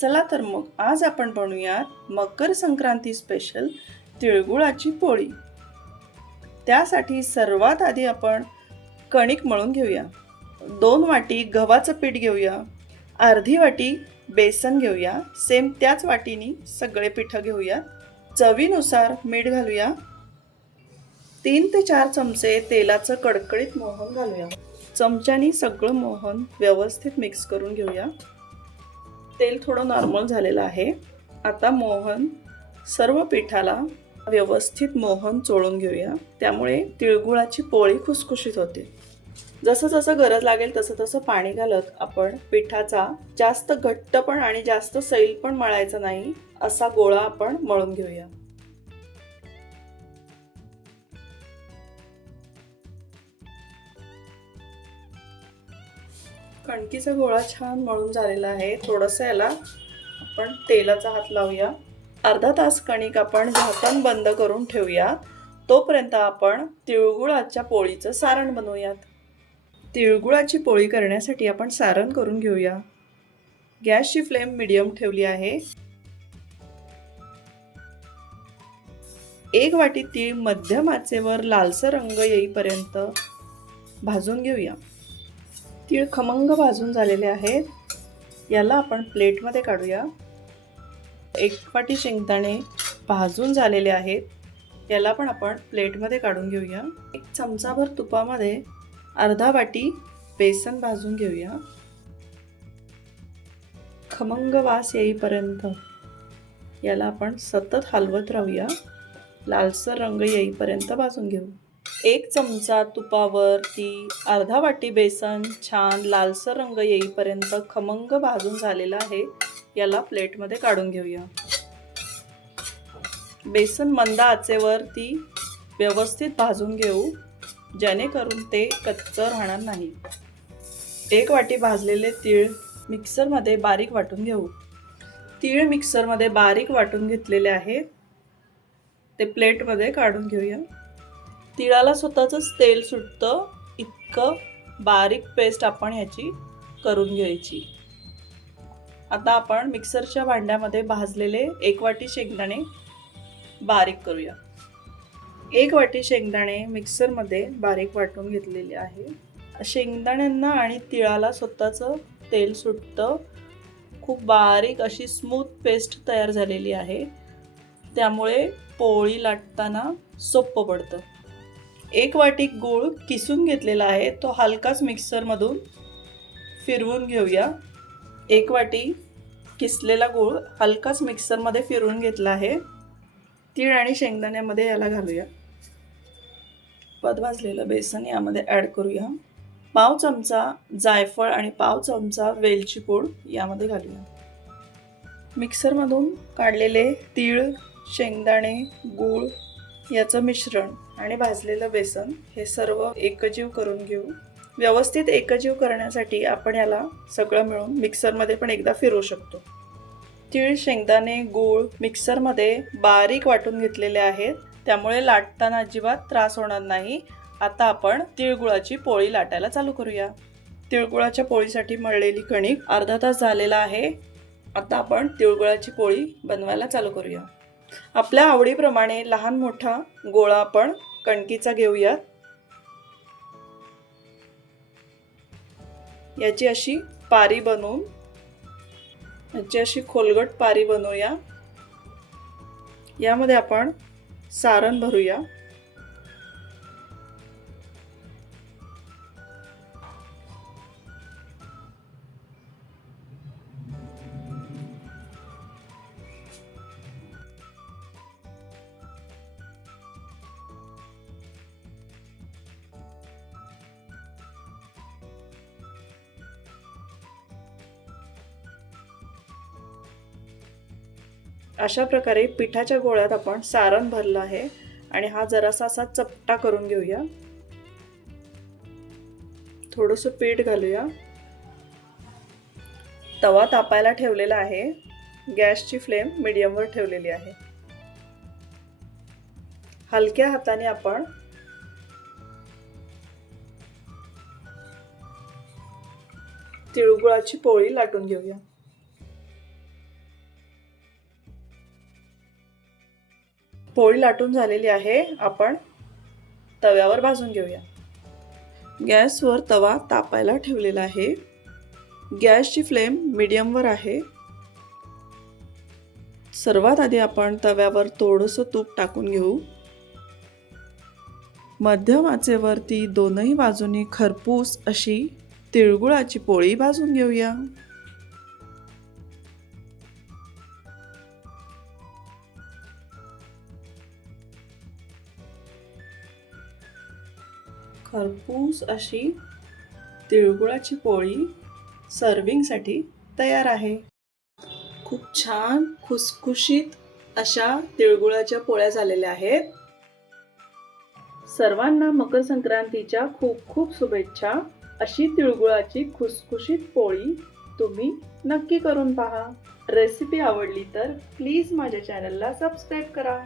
चला तर मग आज आपण बनवूयात मकर संक्रांती स्पेशल तिळगुळाची पोळी. त्यासाठी सर्वात आधी आपण कणिक मळून घेऊया. दोन वाटी गव्हाचं पीठ घेऊया. अर्धी वाटी बेसन घेऊया. सेम त्याच वाटीनी सगळे पिठं घेऊया. चवीनुसार मीठ घालूया. तीन ते चार चमचे तेलाचं कडकडीत मोहन घालूया. चमच्यानी सगळं मोहन व्यवस्थित मिक्स करून घेऊया. तेल थोडं नॉर्मल झालेलं आहे. आता मोहन सर्व पिठाला व्यवस्थित मोहन चोळून घेऊया. त्यामुळे तिळगुळाची पोळी खुसखुशीत होते. जसं जसं गरज लागेल तसं तसं पाणी घालत आपण पिठाचा जास्त घट्ट पण आणि जास्त सैल पण मळायचा नाही असा गोळा आपण मळून घेऊया. कणकीचा गोळा छान मळून झालेला आहे. थोडंसं याला आपण तेलाचा हात लावूया. अर्धा तास कणिक आपण झाकण बंद करून ठेवूया. तोपर्यंत आपण तिळगुळाच्या पोळीचं सारण बनवूयात. तिळगुळाची पोळी करण्यासाठी आपण सारण करून घेऊया. गॅसची फ्लेम मिडियम ठेवली आहे. एक वाटी तीळ मध्यम आचेवर लालसर रंग येईपर्यंत भाजून घेऊया. तीळ खमंग भाजून झालेले आहेत. याला आपण प्लेटमध्ये काढूया. एक वाटी शेंगदाणे भाजून झालेले आहेत. याला पण आपण प्लेटमध्ये काढून घेऊया. एक चमचाभर तुपामध्ये अर्धा वाटी बेसन भाजून घेऊया. खमंग वास येईपर्यंत याला आपण सतत हलवत राहूया. लालसर रंग येईपर्यंत भाजून घेऊ. एक चमचा तुपावरती अर्धा वाटी बेसन छान लालसर रंग येईपर्यंत खमंग भाजून झालेला आहे. याला प्लेटमध्ये काढून घेऊया. बेसन मंद आचेवरती व्यवस्थित भाजून घेऊ जेणेकरून ते कच्चं राहणार नाही. एक वाटी भाजलेले तीळ मिक्सरमध्ये बारीक वाटून घेऊ. तीळ मिक्सरमध्ये बारीक वाटून घेतलेले आहे. ते प्लेटमध्ये काढून घेऊया. तिळाला स्वतःचंच तेल सुटतं इतकं बारीक पेस्ट आपण ह्याची करून घ्यायची. आता आपण मिक्सरच्या भांड्यामध्ये भाजलेले एक वाटी शेंगदाणे बारीक करूया. एक वाटी शेंगदाणे मिक्सरमध्ये बारीक वाटून घेतलेले आहे. शेंगदाण्यांना आणि तिळाला स्वतःचं तेल सुटतं. खूप बारीक अशी स्मूथ पेस्ट तयार झालेली आहे. त्यामुळे पोळी लाटताना सोपं पडतं. एक वाटी गूळ किसून घेतलेला आहे. तो हलकाच मिक्सरमधून फिरवून घेऊया. एक वाटी किसलेला गूळ हलकाच मिक्सरमध्ये फिरवून घेतला आहे. तीळ आणि शेंगदाण्यामध्ये याला घालूया. पद भाजलेलं बेसन यामध्ये ॲड करूया. पाव चमचा जायफळ आणि पाव चमचा वेलची पूड यामध्ये घालूया. मिक्सरमधून काढलेले तीळ शेंगदाणे गूळ याचं मिश्रण आणि भाजलेलं बेसन हे सर्व एकजीव करून घेऊ. व्यवस्थित एकजीव करण्यासाठी आपण याला सगळं मिळून मिक्सरमध्ये पण एकदा फिरवू शकतो. तीळ शेंगदाणे गूळ मिक्सरमध्ये बारीक वाटून घेतलेले आहेत. त्यामुळे लाटताना अजिबात त्रास होणार नाही. आता आपण तिळगुळाची पोळी लाटायला चालू करूया. तिळगुळाच्या पोळीसाठी मळलेली कणिक अर्धा तास झालेला आहे. आता आपण तिळगुळाची पोळी बनवायला चालू करूया. आपल्या आवडीप्रमाणे लहान मोठा गोळा आपण कणकीचा घेऊयात. याची अशी पारी बनवून याची अशी खोलगट पारी बनवूया. यामध्ये आपण सारण भरूया. अशा प्रकारे पिठाच्या गोळ्यात आपण सारण भरलं आहे. आणि हा जरासा असा चपटा करून घेऊया. थोडंसं पीठ घालूया. तवा तापायला ठेवलेला आहे. गॅसची फ्लेम मिडियमवर ठेवलेली आहे. हलक्या हाताने आपण तिळगुळाची पोळी लाटून घेऊया. पोळी लाटून झालेली आहे. आपण तव्यावर भाजून घेऊया. गॅसवर तवा तापायला ठेवलेला आहे. गॅसची फ्लेम मिडियमवर आहे. सर्वात आधी आपण तव्यावर थोडंसं तूप टाकून घेऊ. मध्यम आचेवरती दोनही बाजूनी खरपूस अशी तिळगुळाची पोळी भाजून घेऊया. खरपूस अशी तिळगुळाची पोळी सर्विंगसाठी तयार आहे. खूप छान खुसखुशीत अशा तिळगुळाच्या पोळ्या झालेल्या आहेत. सर्वांना मकर संक्रांतीच्या खूप खूप शुभेच्छा. अशी तिळगुळाची खुसखुशीत पोळी तुम्ही नक्की करून पहा. रेसिपी आवडली तर प्लीज माझ्या चॅनलला सबस्क्राईब करा.